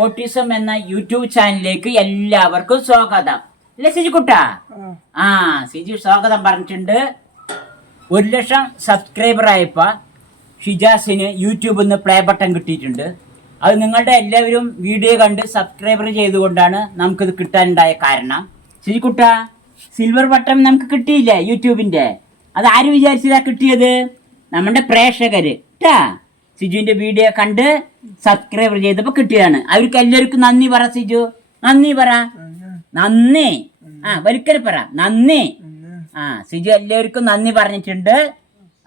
Autism എന്ന YouTube ചാനലിലേക്ക് എല്ലാവർക്കും സ്വാഗതം. അല്ലെ സിജി കുട്ട? ആ. സിജി സ്വാഗതം പറഞ്ഞിട്ടുണ്ട്. ഒരു ലക്ഷം സബ്സ്ക്രൈബർ ആയപ്പോ ഷിജാസിന് യൂട്യൂബിൽ നിന്ന് പ്ലേ ബട്ടൺ കിട്ടിയിട്ടുണ്ട്. അത് നിങ്ങളുടെ എല്ലാവരും വീഡിയോ കണ്ട് സബ്സ്ക്രൈബർ ചെയ്തുകൊണ്ടാണ് നമുക്കിത് കിട്ടാനുണ്ടായ കാരണം. സിജുക്കുട്ട സിൽവർ ബട്ടൺ നമുക്ക് കിട്ടിയില്ലേ യൂട്യൂബിന്റെ? അത് ആര് വിചാരിച്ചതാ കിട്ടിയത്? നമ്മുടെ പ്രേക്ഷകര്. കേട്ടാ സിജുവിന്റെ വീഡിയോ കണ്ട് സബ്സ്ക്രൈബർ ചെയ്തപ്പോ കിട്ടിയതാണ്. അവർക്ക് എല്ലാവർക്കും നന്ദി പറ സിജു. നന്ദി പറ. നന്ദി. ആ വലിക്കൽ പറ. നന്ദി. ആ സിജു എല്ലാവർക്കും നന്ദി പറഞ്ഞിട്ടുണ്ട്.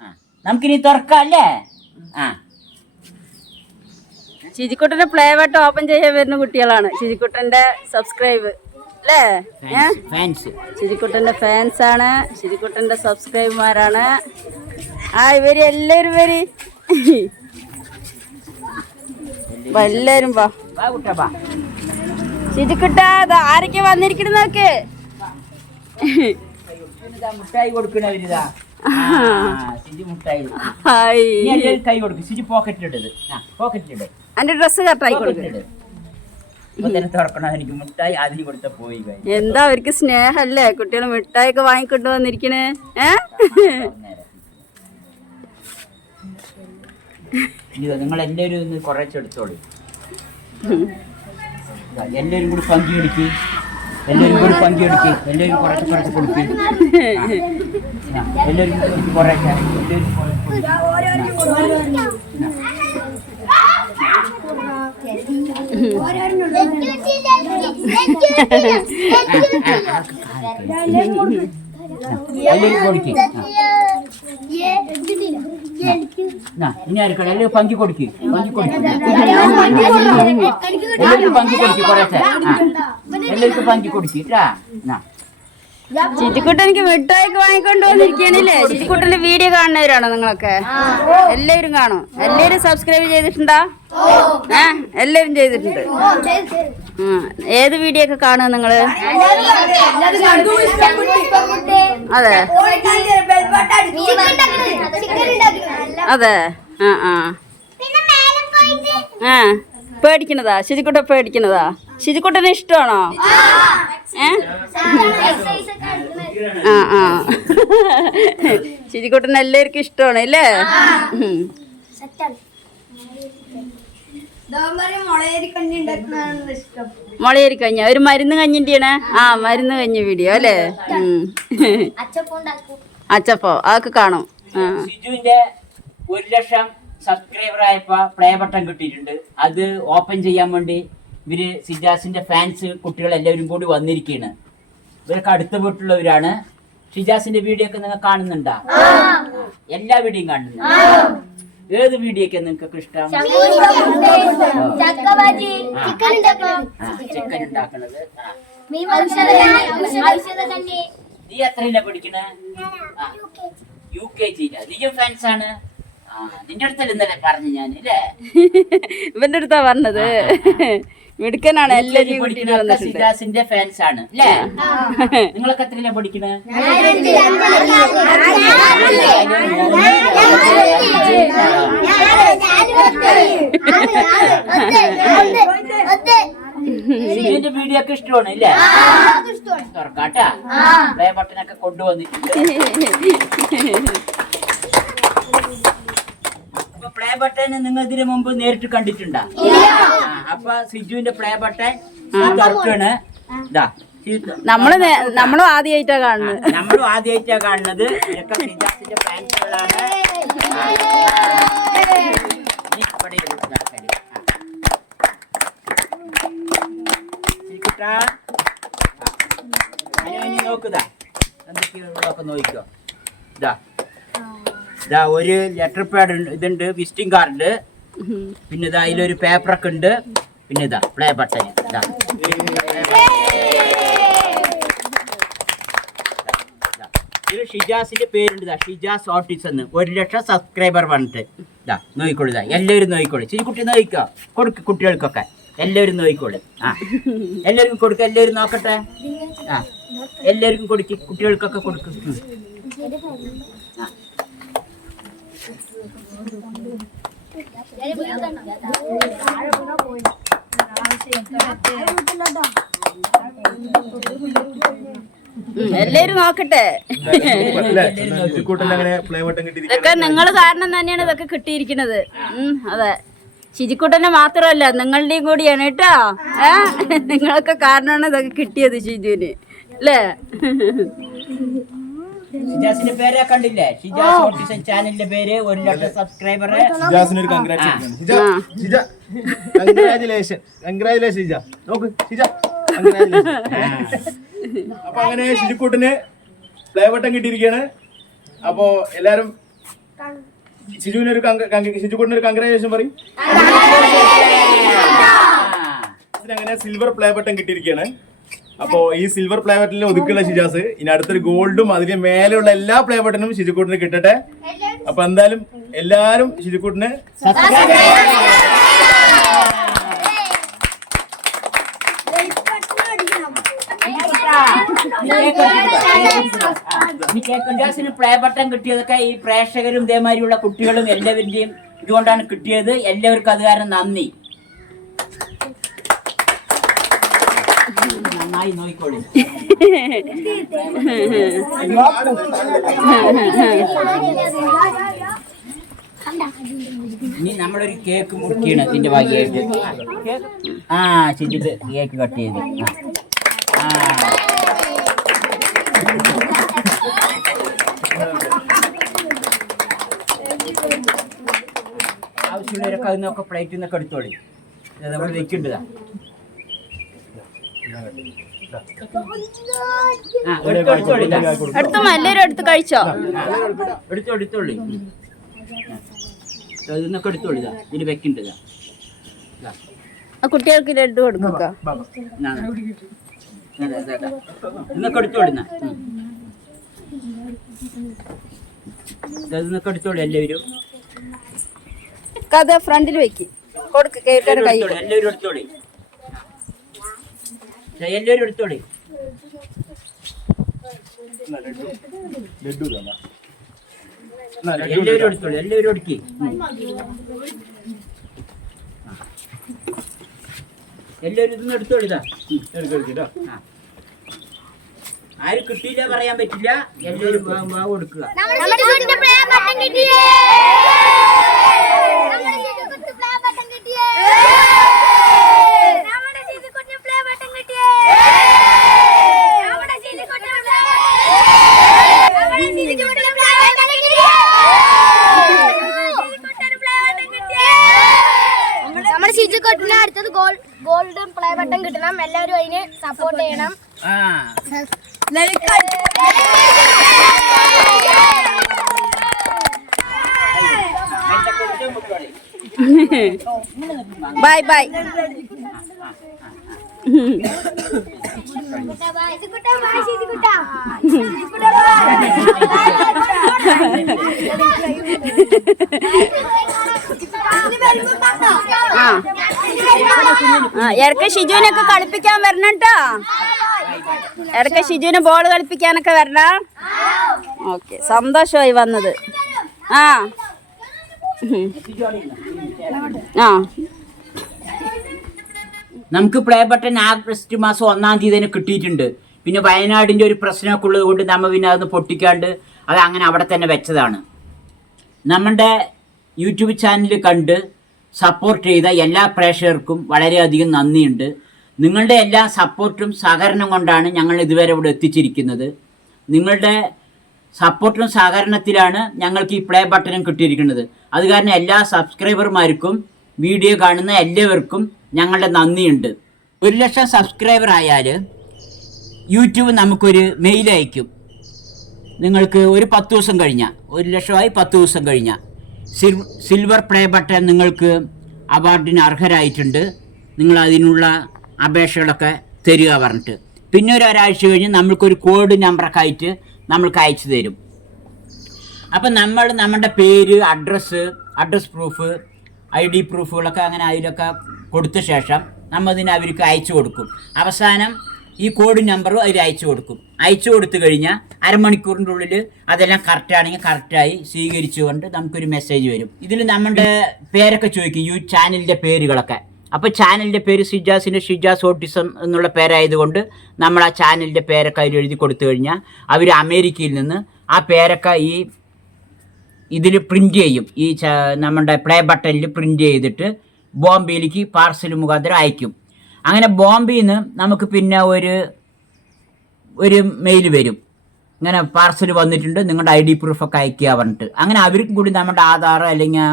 ആ നമുക്കിനി തുറക്കാം അല്ലേ? ആ. ചിജിക്കുട്ടന്റെ പ്ലേ ബട്ടൺ ഓപ്പൺ ചെയ്യാൻ വരുന്ന കുട്ടികളാണ്. ചിജിക്കുട്ടന്റെ സബ്സ്ക്രൈബ് അല്ലേ? ഏ? ഫാൻസ് ആണ് ശിജിക്കുട്ടന്റെ സബ്സ്ക്രൈബർമാരാണ്. ആ ഇവർ എല്ലാവരും ഇവർ എല്ലാരും വാ. വാ കുട്ടാ വാ. ശിജിക്കുട്ട ഇത് ആരൊക്കെ വന്നിരിക്കണം നോക്ക്. മുട്ടായി കൊടുക്കണവരിതാ എന്റെ ഡ്രസ്സ് കറക്റ്റായി കൊടുക്കും. ആദ്യം കൊടുത്ത പോയി എന്താ അവർക്ക് സ്നേഹല്ലേ? കുട്ടികൾ മിഠായി ഒക്കെ വാങ്ങിക്കൊണ്ട് വന്നിരിക്കണേ. ഏ? നിങ്ങൾ എന്റെ ഒരു കുറച്ചെടുത്തോളൂ ഇതാ, എല്ലാവരും കൂടി പങ്കിയെടുക്ക് എല്ലാവരും കൂടി പങ്കിയെടുക്ക് എല്ലാവരും കുറച്ച് കുറച്ച് കൊടുക്ക്. എല്ലാവരും കുറച്ച് കുറച്ച് കൊടുക്ക്. എല്ലാവരും കൊടുക്ക് ആ, ഇനി ആർക്കും എല്ലാവരും പങ്കി കൊടുക്ക് പങ്കി കൊടുക്കും എല്ലാവർക്കും പങ്കി കൊടുക്ക് ആ എല്ലാവർക്കും പങ്കി കൊടുക്ക് കേട്ടാ ആ ചിറ്റിക്കുട്ടൻ എനിക്ക് മിഠായിക്ക് വാങ്ങിക്കൊണ്ട് വന്നിരിക്കണില്ലേ ചിറ്റിക്കുട്ടന്റെ വീഡിയോ കാണുന്നവരാണോ നിങ്ങളൊക്കെ? എല്ലാവരും കാണും. എല്ലാവരും സബ്സ്ക്രൈബ് ചെയ്തിട്ടുണ്ടാ? ഏ? എല്ലാവരും ചെയ്തിട്ടുണ്ട്. ഏത് വീഡിയോ ഒക്കെ കാണുക നിങ്ങൾ? അതെ. അതെ. ആ ആ. ആ പേടിക്കണതാ? ശിജിക്കുട്ട പേടിക്കണതാ? ശിജിക്കുട്ടന് ഇഷ്ടമാണോ? ഏ? ആ ആ. ശിജിക്കുട്ടൻ എല്ലാവർക്കും ഇഷ്ടമാണ് അല്ലേ. മുളയരി കഞ്ഞ ഒരു മരുന്ന് കഞ്ഞിന്റെയാണ് ആ മരുന്ന് കഞ്ഞി വീഡിയോ അല്ലേ. അച്ചപ്പോ അതൊക്കെ കാണും. സിജുവിന്റെ ഒരു ലക്ഷം സബ്സ്ക്രൈബർ ആയപ്പോ പ്ലേ ബട്ടൺ കിട്ടിയിട്ടുണ്ട്. അത് ഓപ്പൺ ചെയ്യാൻ വേണ്ടി ഇവർ സിജാസിന്റെ ഫാൻസ് കുട്ടികൾ എല്ലാവരും കൂടി വന്നിരിക്കുകയാണ് ഇവരൊക്കെ അടുത്ത വീട്ടിലുള്ളവരാണ്. ഷിജാസിന്റെ വീഡിയോ ഒക്കെ നിങ്ങൾ കാണുന്നുണ്ടോ? എല്ലാ വീഡിയോയും കാണുന്നുണ്ട്? ഏത് വീഡിയോ ഒക്കെ നിങ്ങൾക്ക് ഇഷ്ടം? ചിക്കൻ ഉണ്ടാക്കണത്. നീ എത്രയില്ല പഠിക്കണേ? യു കെ ജിയിലാ. നീയും ഫാൻസ് ആണ്. നിന്റെ അടുത്തല്ല ഇന്നലെ പറഞ്ഞു ഞാൻ അല്ലേ? ഇവന്റെ അടുത്താ പറഞ്ഞത്. മിടുക്കനാണ് സിജാസിന്റെ ഫാൻസ് ആണ് അല്ലേ? നിങ്ങളൊക്കെ എത്രയില്ല പഠിക്കണേ? സിജുവിന്റെ വീഡിയോ ഒക്കെ ഇഷ്ടമാണ് ഇല്ലേ തുറക്കാട്ടാ. പ്ലേ ബട്ടനൊക്കെ കൊണ്ടുവന്നിട്ടുണ്ട്. പ്ലേ ബട്ടൺ നിങ്ങൾ ഇതിനു മുമ്പ് നേരിട്ട് കണ്ടിട്ടുണ്ടോ? ആ, അപ്പൊ സിജുവിന്റെ പ്ലേ ബട്ടൺ തുറക്കാണ് ഇതാ നമ്മൾ നമ്മളും ആദ്യമായിട്ടാ കാണുന്നത്. നമ്മളും ആദ്യമായിട്ടാ കാണുന്നത്. ഇതൊക്കെ സിജാസിന്റെ ഫാൻസുകളാണ് നോക്കുതാ എന്തൊക്കെയുള്ളതൊക്കെ നോക്കിക്കോ. ഇതാ ഇതാ ഒരു ലെറ്റർ പാഡ് ഇതുണ്ട് വിസിറ്റിംഗ് കാർഡ് പിന്നെ ഇതാ അതിലൊരു പേപ്പറൊക്കെ ഉണ്ട്. പിന്നെ ഇതാ പ്ലേ ബട്ടൺ ഇതാ ഇത് ഷിജാസിന്റെ പേരുണ്ട് ഇതാ ഷിജാസ് ഓട്ടിസ് എന്ന്. ഒരു ലക്ഷം സബ്സ്ക്രൈബർ പറഞ്ഞിട്ട് ഇതാ നോയിക്കോളൂ ഇതാ എല്ലാവരും നോയിക്കോളൂ ചിരി കുട്ടി നോയിക്കോ കൊടുക്ക് കുട്ടികൾക്കൊക്കെ. എല്ലാവരും നോയിക്കോളൂ ആ. എല്ലാവർക്കും കൊടുക്ക എല്ലാവരും നോക്കട്ടെ. ആ. എല്ലാവർക്കും കൊടുക്ക് കുട്ടികൾക്കൊക്കെ കൊടുക്കും. എല്ലാരും നോക്കട്ടെ. ഇതൊക്കെ നിങ്ങൾ കാരണം തന്നെയാണ് ഇതൊക്കെ കിട്ടിയിരിക്കുന്നത് ഉം, അതെ. ശിജിക്കുട്ടനെ മാത്രമല്ല നിങ്ങളുടെയും കൂടിയാണ് കേട്ടോ. ഏ? നിങ്ങളൊക്കെ കാരണമാണ് ഇതൊക്കെ കിട്ടിയത് ഷിജുവിന് അല്ലേ? ഷിജാസിന്റെ പേര് കണ്ടില്ലേ? ഷിജാസ് ഓട്ടിസം ചാനലിന്റെ പേര് ഒരു ലക്ഷം സബ്സ്ക്രൈബർ ഷിജാസിന് ഒരു congratulation Shija Shija. Congratulation congratulation Shija. നോക്ക് ഷിജ. അപ്പൊ അങ്ങനെ ഷിജുക്കൂട്ടിന് പ്ലേ ബട്ടൺ കിട്ടിയിരിക്കുകയാണ്. അപ്പോ എല്ലാരും ഷിജുവിന് ഒരു ഷിജുക്കൂട്ടിന് ഒരു കൺഗ്രാറ്റുലേഷൻ പറയും. അങ്ങനെ സിൽവർ പ്ലേ ബട്ടൺ കിട്ടിയിരിക്കുകയാണ്. അപ്പോ ഈ സിൽവർ പ്ലേ ബട്ടണിൽ ഒതുക്കുള്ള ഷിജാസ്. ഇനി അടുത്തൊരു ഗോൾഡും അതിന് മേലെയുള്ള എല്ലാ പ്ലേ ബട്ടണും ഷിജുക്കൂട്ടിന് കിട്ടട്ടെ. അപ്പൊ എന്തായാലും എല്ലാരും ഷിജുക്കൂട്ടിന് ഷിജാസിന് പ്ലേ ബട്ടൺ കിട്ടിയതൊക്കെ ഈ പ്രേക്ഷകരും ഇതേമാതിരിയുള്ള കുട്ടികളും എല്ലാവരുടെയും ഇതുകൊണ്ടാണ് കിട്ടിയത്. എല്ലാവർക്കും അത് കാരണം നന്ദി. നന്നായി നോയിക്കോളി ഇനി നമ്മളൊരു കേക്ക് മുറിക്കുകയാണ് ഇതിന്റെ ഭാഗ്യമായിട്ട് ആ ശരിത് കേക്ക് കട്ട് ചെയ്ത് ആ. ആവശ്യമുള്ളവരൊക്കെ അതിൽ നിന്നൊക്കെ പ്ലേറ്റിൽ നിന്നൊക്കെ എടുത്തോളി നമ്മൾ വെക്കേണ്ടതാ ആ എടുത്തോ എല്ലാരും എടുത്ത്. കഴിച്ചോ? എടുത്തോ എടുത്തോളി ഇതൊക്കെ നിന്നൊക്കെ എടുത്തോളി ഇതാ ഇതിൽ വെക്കേണ്ടതാ കുട്ടികൾക്ക് ലഡു കൊടുക്കുക. ഇന്നൊക്കെ എടുത്തോളി എന്നാ. ഉം. ഇതാ, ഇന്നൊക്കെ എടുത്തോളി എല്ലാവരും. കഥ ഫ്രണ്ടിൽ വെക്ക്. കൊടുക്ക് കേട്ടോ എല്ലാവരും എടുത്തോളി എല്ലാവരും എടുത്തോളി. എല്ലാവരും എടുത്തോളി എല്ലാവരും എടുക്കി എല്ലാവരും ഇതൊന്നും എടുത്തോളി ഇതാ. എടുക്ക്. ആരും കിട്ടിയില്ല പറയാൻ പറ്റില്ല. എല്ലാവരും വാ- വാ കൊടുക്കുക നമ്മുടെ ചുറ്റും പ്ലേ ബട്ടൺ കിട്ടിയേ നമ്മുടെ ചുറ്റും പ്ലേ ബട്ടൺ കിട്ടിയേ നമ്മുടെ ചുറ്റും പ്ലേ ബട്ടൺ കിട്ടിയേ നമ്മുടെ ചുറ്റും പ്ലേ ബട്ടൺ നമ്മുടെ ചുറ്റും പ്ലേ ബട്ടൺ കിട്ടിയേ നമ്മുടെ ശിജുക്കൊട്ടിന് അടുത്തത് ഗോൾഡൻ പ്ലേ ബട്ടൺ കിട്ടണം. എല്ലാവരും അതിന് സപ്പോർട്ട് ചെയ്യണം. മുട്ടോളി. ബൈ ബൈ ആ ഇടയ്ക്ക് ഷിജുവിനൊക്കെ കളിപ്പിക്കാൻ വരണം കേട്ടോ ഇടയ്ക്ക് ഷിജുവിന് ബോൾ കളിപ്പിക്കാനൊക്കെ വരണം? ഓക്കെ സന്തോഷമായി വന്നത്. ആ. ആ. നമുക്ക് പ്ലേ ബട്ടൺ ആഗസ്റ്റ് മാസം ഒന്നാം തീയതി തന്നെ കിട്ടിയിട്ടുണ്ട്. പിന്നെ വയനാടിന്റെ ഒരു പ്രശ്നമൊക്കെ ഉള്ളത് കൊണ്ട് നമ്മൾ പിന്നെ അതൊന്ന് പൊട്ടിക്കാണ്ട് അത് അങ്ങനെ അവിടെ തന്നെ വെച്ചതാണ്. നമ്മുടെ യൂട്യൂബ് ചാനൽ കണ്ട് സപ്പോർട്ട് ചെയ്ത എല്ലാ പ്രേക്ഷകർക്കും വളരെയധികം നന്ദിയുണ്ട്. നിങ്ങളുടെ എല്ലാ സപ്പോർട്ടും സഹകരണം കൊണ്ടാണ് ഞങ്ങൾ ഇതുവരെ ഇവിടെ എത്തിച്ചിരിക്കുന്നത്. നിങ്ങളുടെ സപ്പോർട്ടും സഹകരണത്തിലാണ് ഞങ്ങൾക്ക് ഈ പ്ലേ ബട്ടനും കിട്ടിയിരിക്കുന്നത്. അത് കാരണം എല്ലാ സബ്സ്ക്രൈബർമാർക്കും വീഡിയോ കാണുന്ന എല്ലാവർക്കും ഞങ്ങളുടെ നന്ദിയുണ്ട്. ഒരു ലക്ഷം സബ്സ്ക്രൈബർ ആയാൽ യൂട്യൂബ് നമുക്കൊരു മെയിൽ അയക്കും. നിങ്ങൾക്ക് ഒരു പത്ത് ദിവസം കഴിഞ്ഞാൽ ഒരു ലക്ഷമായി പത്ത് ദിവസം കഴിഞ്ഞാൽ സിൽവർ പ്ലേ ബട്ടൺ നിങ്ങൾക്ക് അവാർഡിന് അർഹരായിട്ടുണ്ട്. നിങ്ങൾ അതിനുള്ള അപേക്ഷകളൊക്കെ തരിക പറഞ്ഞിട്ട്. പിന്നെ ഒരു ഒരാഴ്ച കഴിഞ്ഞ് നമ്മൾക്കൊരു കോഡ് നമ്പറൊക്കെ ആയിട്ട് നമ്മൾക്ക് അയച്ചു തരും. അപ്പം നമ്മൾ നമ്മുടെ പേര് address address proof I D പ്രൂഫുകളൊക്കെ അങ്ങനെ അതിലൊക്കെ കൊടുത്ത ശേഷം നമ്മൾ അതിനെ അവർക്ക് അയച്ചു കൊടുക്കും. അവസാനം ഈ കോഡ് നമ്പർ അതിൽ അയച്ചു കൊടുക്കും. അയച്ചു കൊടുത്തു കഴിഞ്ഞാൽ അരമണിക്കൂറിന്റെ ഉള്ളിൽ അതെല്ലാം കറക്റ്റാണെങ്കിൽ കറക്റ്റായി സ്വീകരിച്ചുകൊണ്ട് നമുക്കൊരു മെസ്സേജ് വരും. ഇതിൽ നമ്മുടെ പേരൊക്കെ ചോദിക്കും യൂ ചാനലിന്റെ പേരുകളൊക്കെ. അപ്പോൾ ചാനലിന്റെ പേര് ഷിജാസിന്റെ ഷിജാസ് ഓട്ടിസം എന്നുള്ള പേരായതുകൊണ്ട് നമ്മൾ ആ ചാനലിന്റെ പേരൊക്കെ അതിൽ എഴുതി കൊടുത്തു കഴിഞ്ഞാൽ അവർ അമേരിക്കയിൽ നിന്ന് ആ പേരൊക്കെ ഈ ഇതിൽ പ്രിന്റ് ചെയ്യും. ഈ നമ്മുടെ പ്ലേ ബട്ടണിൽ പ്രിന്റ് ചെയ്തിട്ട് ബോംബെയിലേക്ക് പാർസൽ മുഖാന്തരം അയക്കും. അങ്ങനെ ബോംബെയിൽ നിന്ന് നമുക്ക് പിന്നെ ഒരു ഒരു മെയിൽ വരും. ഇങ്ങനെ പാർസൽ വന്നിട്ടുണ്ട്. നിങ്ങളുടെ ഐ ഡി പ്രൂഫൊക്കെ അയക്കുക പറഞ്ഞിട്ട്. അങ്ങനെ അവർക്കും കൂടി നമ്മുടെ ആധാർ അല്ലെങ്കിൽ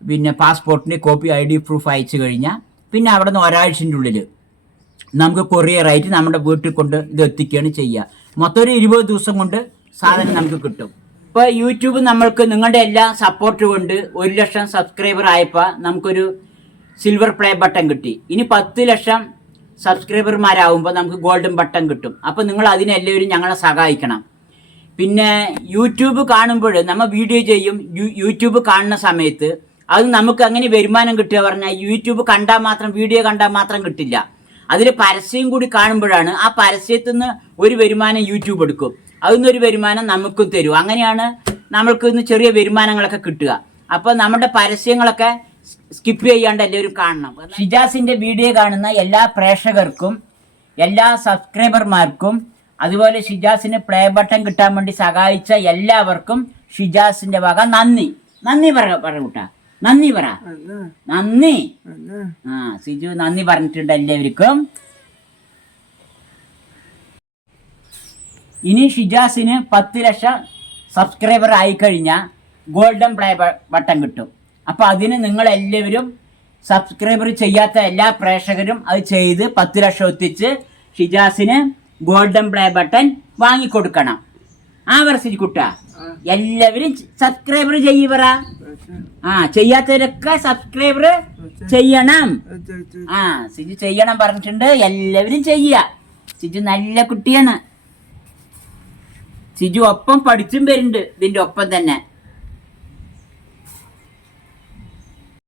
പിന്നെ പാസ്പോർട്ടിന്റെ കോപ്പി ഐ ഡി പ്രൂഫ് അയച്ചു കഴിഞ്ഞാൽ പിന്നെ അവിടെ നിന്ന് ഒരാഴ്ചന്റെ ഉള്ളിൽ നമുക്ക് കൊറിയറായിട്ട് നമ്മുടെ വീട്ടിൽ കൊണ്ട് ഇത് എത്തിക്കുകയാണ് ചെയ്യുക. മൊത്തം ഒരു ഇരുപത് ദിവസം കൊണ്ട് സാധനം നമുക്ക് കിട്ടും. ഇപ്പോൾ യൂട്യൂബ് നമ്മൾക്ക് നിങ്ങളുടെ എല്ലാ സപ്പോർട്ട് കൊണ്ട് ഒരു ലക്ഷം സബ്സ്ക്രൈബർ ആയപ്പോൾ നമുക്കൊരു സിൽവർ പ്ലേ ബട്ടൺ കിട്ടി. ഇനി പത്ത് ലക്ഷം സബ്സ്ക്രൈബർമാരാകുമ്പോൾ നമുക്ക് ഗോൾഡൻ ബട്ടൺ കിട്ടും. അപ്പോൾ നിങ്ങൾ അതിനെല്ലാവരും ഞങ്ങളെ സഹായിക്കണം. പിന്നെ യൂട്യൂബ് കാണുമ്പോൾ നമ്മൾ വീഡിയോ ചെയ്യും യൂട്യൂബ് കാണുന്ന സമയത്ത്. അത് നമുക്ക് അങ്ങനെ വരുമാനം കിട്ടുക പറഞ്ഞാൽ യൂട്യൂബ് കണ്ടാൽ മാത്രം വീഡിയോ കണ്ടാൽ മാത്രം കിട്ടില്ല. അതിൽ പരസ്യം കൂടി കാണുമ്പോഴാണ് ആ പരസ്യത്തിൽ നിന്ന് ഒരു വരുമാനം യൂട്യൂബ് എടുക്കും. അതിൽ നിന്നൊരു വരുമാനം നമുക്കും തരും. അങ്ങനെയാണ് നമ്മൾക്ക് ഇന്ന് ചെറിയ വരുമാനങ്ങളൊക്കെ കിട്ടുക. അപ്പോൾ നമ്മുടെ പരസ്യങ്ങളൊക്കെ സ്കിപ്പ് ചെയ്യാണ്ട് എല്ലാവരും കാണണം. ഷിജാസിന്റെ വീഡിയോ കാണുന്ന എല്ലാ പ്രേക്ഷകർക്കും എല്ലാ സബ്സ്ക്രൈബർമാർക്കും അതുപോലെ ഷിജാസിന് പ്ലേ ബട്ടൺ കിട്ടാൻ വേണ്ടി സഹായിച്ച എല്ലാവർക്കും ഷിജാസിന്റെ വക നന്ദി. നന്ദി പറ പറ നന്ദി പറ. നന്ദി. ആ സിജു നന്ദി പറഞ്ഞിട്ടുണ്ട് എല്ലാവർക്കും. ഇനി ഷിജാസിന് പത്ത് ലക്ഷം സബ്സ്ക്രൈബർ ആയിക്കഴിഞ്ഞാൽ ഗോൾഡൻ പ്ലേ ബട്ടൺ കിട്ടും. അപ്പോൾ അതിന് നിങ്ങൾ എല്ലാവരും സബ്സ്ക്രൈബർ ചെയ്യാത്ത എല്ലാ പ്രേക്ഷകരും അത് ചെയ്ത് പത്ത് ലക്ഷം എത്തിച്ച് ഷിജാസിന് ഗോൾഡൻ പ്ലേ ബട്ടൺ വാങ്ങിക്കൊടുക്കണം. ആ വർഷം കുട്ട എല്ലാവരും സബ്സ്ക്രൈബർ ചെയ്യുവറ? ആ ചെയ്യാത്തവരൊക്കെ സബ്സ്ക്രൈബർ ചെയ്യണം. ആ സിജു ചെയ്യണം പറഞ്ഞിട്ടുണ്ട് എല്ലാവരും ചെയ്യുക സിജു നല്ല കുട്ടിയാണ്. സിജു ഒപ്പം പഠിച്ചും വരുന്നുണ്ട് ഇതിന്റെ ഒപ്പം തന്നെ.